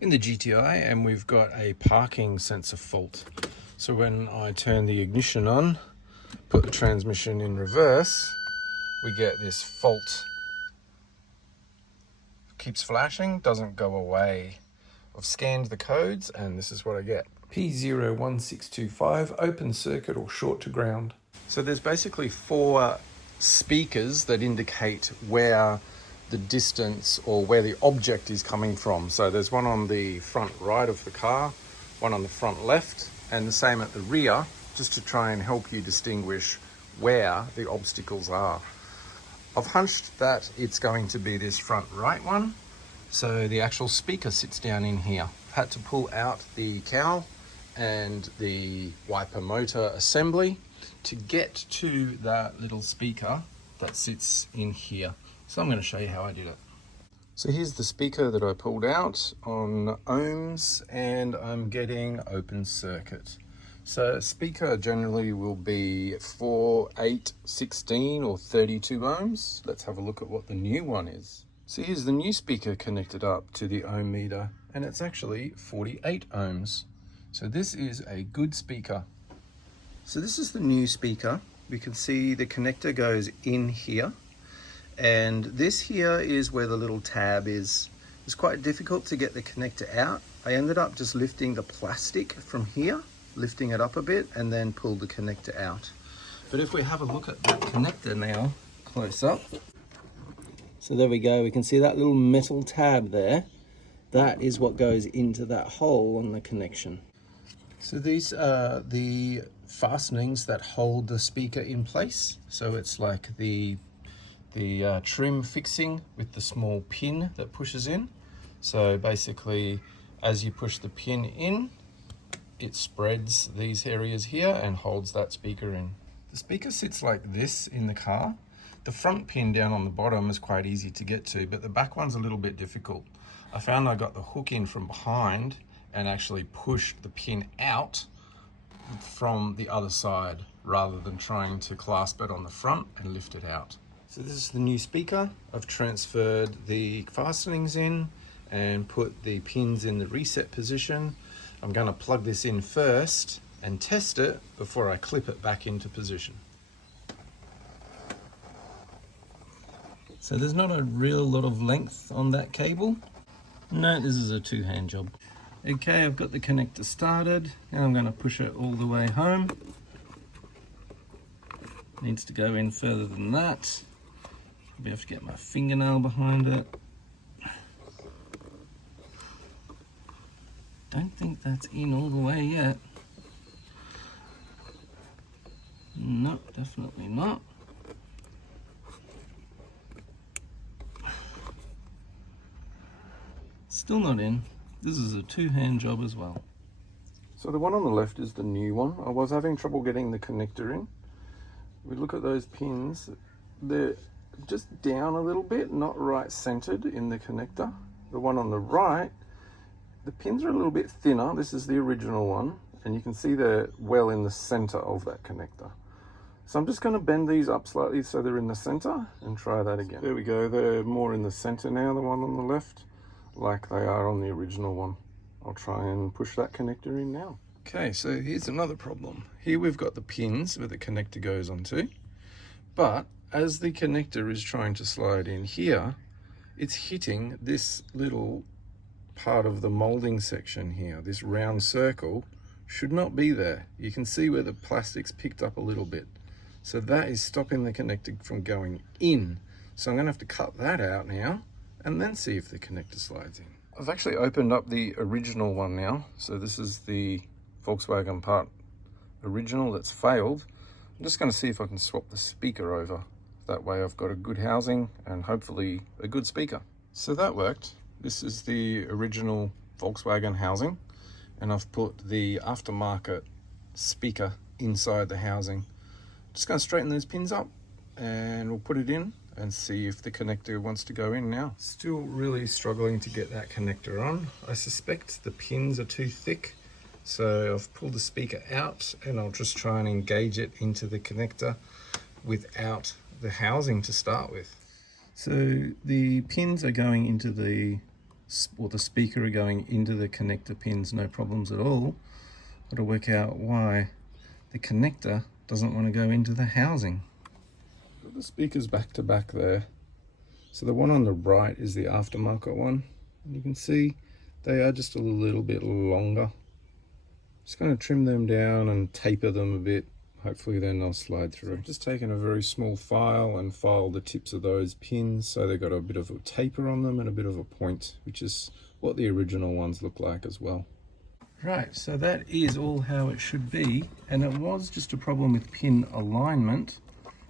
in the GTI, and we've got a parking sensor fault. So when I turn the ignition on, put the transmission in reverse, we get this fault. Keeps flashing, doesn't go away. I've scanned the codes and this is what I get. P01625, open circuit or short to ground. So there's basically 4 speakers that indicate where the distance or where the object is coming from. So there's one on the front right of the car, one on the front left, and the same at the rear, just to try and help you distinguish where the obstacles are. I've hunched that it's going to be this front right one. So the actual speaker sits down in here. Had to pull out the cowl and the wiper motor assembly to get to that little speaker that sits in here. So I'm going to show you how I did it. So here's the speaker that I pulled out on ohms, and I'm getting open circuit. So a speaker generally will be 4, 8, 16 or 32 ohms. Let's have a look at what the new one is. So here's the new speaker connected up to the ohm meter, and it's actually 48 ohms. So this is a good speaker. So this is the new speaker. We can see the connector goes in here, and this here is where the little tab is. It's quite difficult to get the connector out. I ended up just lifting the plastic from here, lifting it up a bit, and then pull the connector out. But if we have a look at that connector now, close up. So there we go, we can see that little metal tab there. That is what goes into that hole on the connection. So these are the fastenings that hold the speaker in place. So it's like the trim fixing with the small pin that pushes in. So basically, as you push the pin in, it spreads these areas here and holds that speaker in. The speaker sits like this in the car. The front pin down on the bottom is quite easy to get to, but the back one's a little bit difficult. I found I got the hook in from behind and actually pushed the pin out from the other side rather than trying to clasp it on the front and lift it out. So this is the new speaker. I've transferred the fastenings in and put the pins in the reset position. I'm going to plug this in first and test it before I clip it back into position. So there's not a real lot of length on that cable. No, this is a 2-hand job. Okay, I've got the connector started. Now I'm going to push it all the way home. Needs to go in further than that. Maybe have to get my fingernail behind it. Don't think that's in all the way yet. No, definitely not. Still not in. This is a 2-hand job as well. So the one on the left is the new one. I was having trouble getting the connector in. We look at those pins. They're just down a little bit, not right centered in the connector. The one on the right, the pins are a little bit thinner. This is the original one, and you can see they're well in the center of that connector. So I'm just going to bend these up slightly so they're in the center and try that again. There we go, they're more in the center now, the one on the left, like they are on the original one. I'll try and push that connector in now. Okay, so here's another problem. Here we've got the pins where the connector goes onto, but as the connector is trying to slide in here, it's hitting this little part of the molding section here. This round circle should not be there. You can see where the plastic's picked up a little bit. So that is stopping the connector from going in. So I'm going to have to cut that out now and then see if the connector slides in. I've actually opened up the original one now. So this is the Volkswagen part original that's failed. I'm just going to see if I can swap the speaker over. That way I've got a good housing and hopefully a good speaker. So that worked. This is the original Volkswagen housing, and I've put the aftermarket speaker inside the housing. Just going to straighten those pins up and we'll put it in and see if the connector wants to go in now. Still really struggling to get that connector on. I suspect the pins are too thick, so I've pulled the speaker out and I'll just try and engage it into the connector without the housing to start with. So the pins are going into the or the speaker are going into the connector pins, no problems at all. Got to work out why the connector doesn't want to go into the housing. Got the speakers back to back there. So the one on the right is the aftermarket one. And you can see they are just a little bit longer. Just going to trim them down and taper them a bit. Hopefully then they'll slide through. So I've just taken a very small file and filed the tips of those pins so they've got a bit of a taper on them and a bit of a point, which is what the original ones look like as well. Right, so that is all how it should be, and it was just a problem with pin alignment,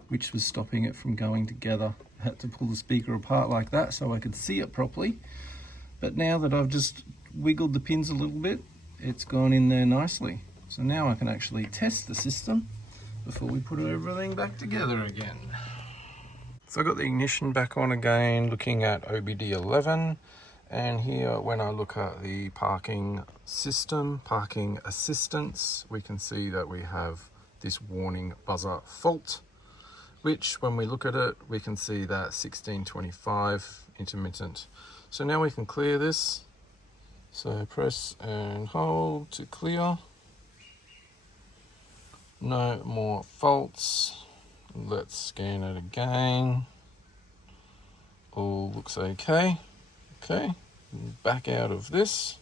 which was stopping it from going together. I had to pull the speaker apart like that so I could see it properly. But now that I've just wiggled the pins a little bit, it's gone in there nicely. So now I can actually test the system before we put everything back together again. So I got the ignition back on again, looking at OBD11, and here when I look at the parking system, parking assistance, we can see that we have this warning buzzer fault, which when we look at it, we can see that 1625 intermittent. So now we can clear this. So press and hold to clear. No more faults. Let's scan it again. All looks okay. Okay, back out of this.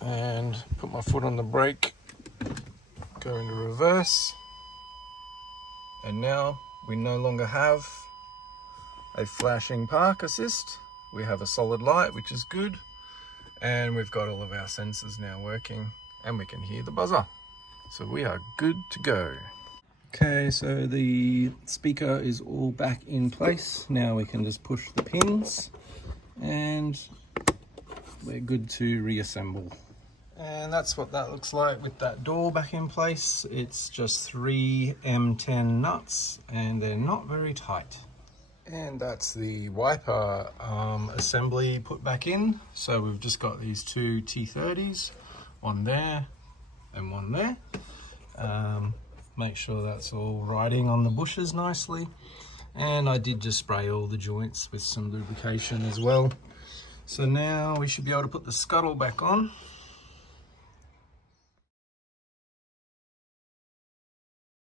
And put my foot on the brake. Go into reverse. And now we no longer have a flashing park assist. We have a solid light, which is good. And we've got all of our sensors now working. And we can hear the buzzer. So we are good to go. Okay, so the speaker is all back in place. Now we can just push the pins and we're good to reassemble. And that's what that looks like with that door back in place. It's just 3 M10 nuts and they're not very tight. And that's the wiper assembly put back in. So we've just got these two T30s. One there and one there. Make sure that's all riding on the bushes nicely. And I did just spray all the joints with some lubrication as well. So now we should be able to put the scuttle back on.